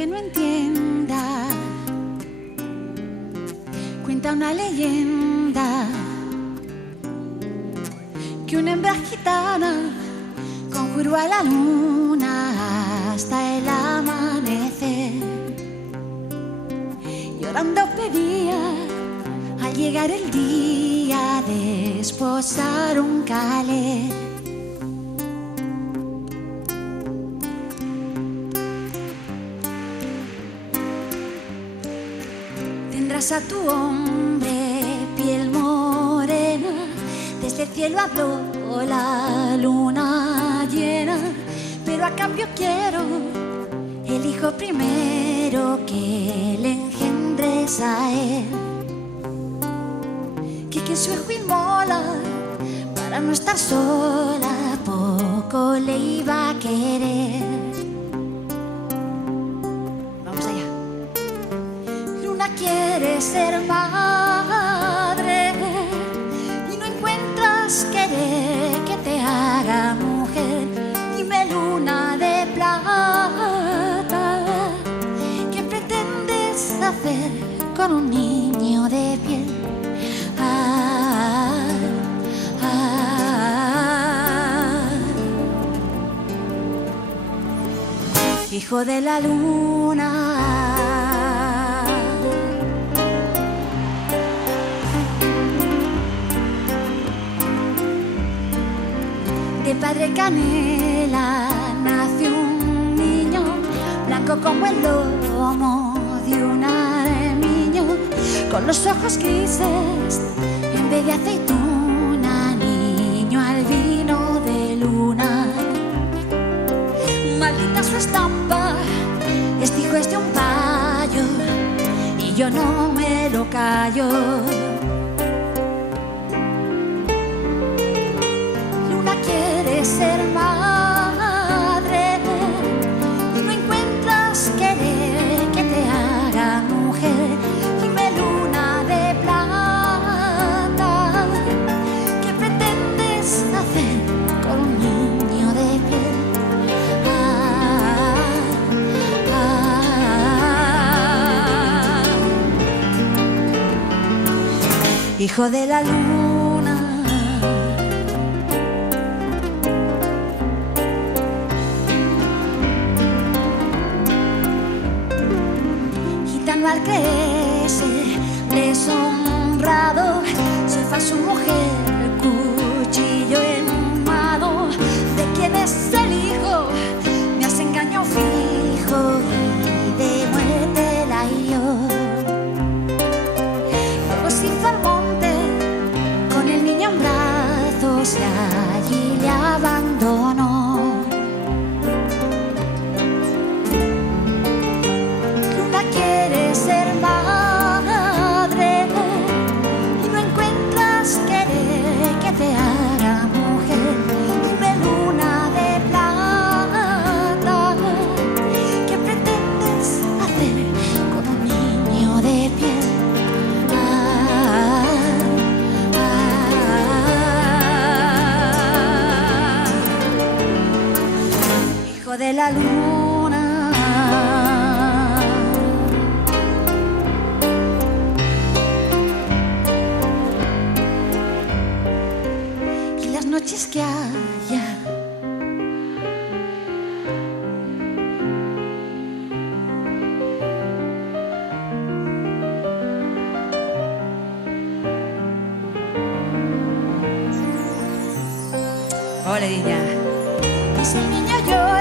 que no entienda. Cuenta una leyenda que una hembra gitana conjuró a la luna hasta el amanecer. Llorando pedía al llegar el día de esposar un calé. Tendrás a tu hombre piel morena, desde el cielo habló la luna llena, pero a cambio quiero el hijo primero que le engendres a él. Que su hijo inmola para no estar sola, poco le iba a querer. Vamos allá. Luna quiere ser madre y no encuentras querer que te haga mujer. Dime, luna de plata, ¿qué pretendes hacer con un niño de piel? Hijo de la luna, de padre canela nació un niño, blanco como el lomo de un armiño, con los ojos grises en vez de aceituna, niño albino de luna. Maldita su estampa, este hijo es de un payo y yo no me lo callo. Luna quiere ser madre y no encuentras querer que te haga mujer. Dime, luna de plata, ¿qué pretendes hacer con un niño de piel? Hijo de la luna, gitano al creerse deshonrado, se fue a su mujer, cuchillo en mano. ¿De quién es el hijo? Me has engañado fijo y de muerte la hirió. Luego se hizo al monte con el niño en brazos y allí le abandonó. Luna quiere ser madre y no encuentras querer que te haga mujer. Dime, luna de plata, ¿qué pretendes hacer con un niño de piel? Hijo de la luna, y las noches que haya Hola, niña. Y si el niño llora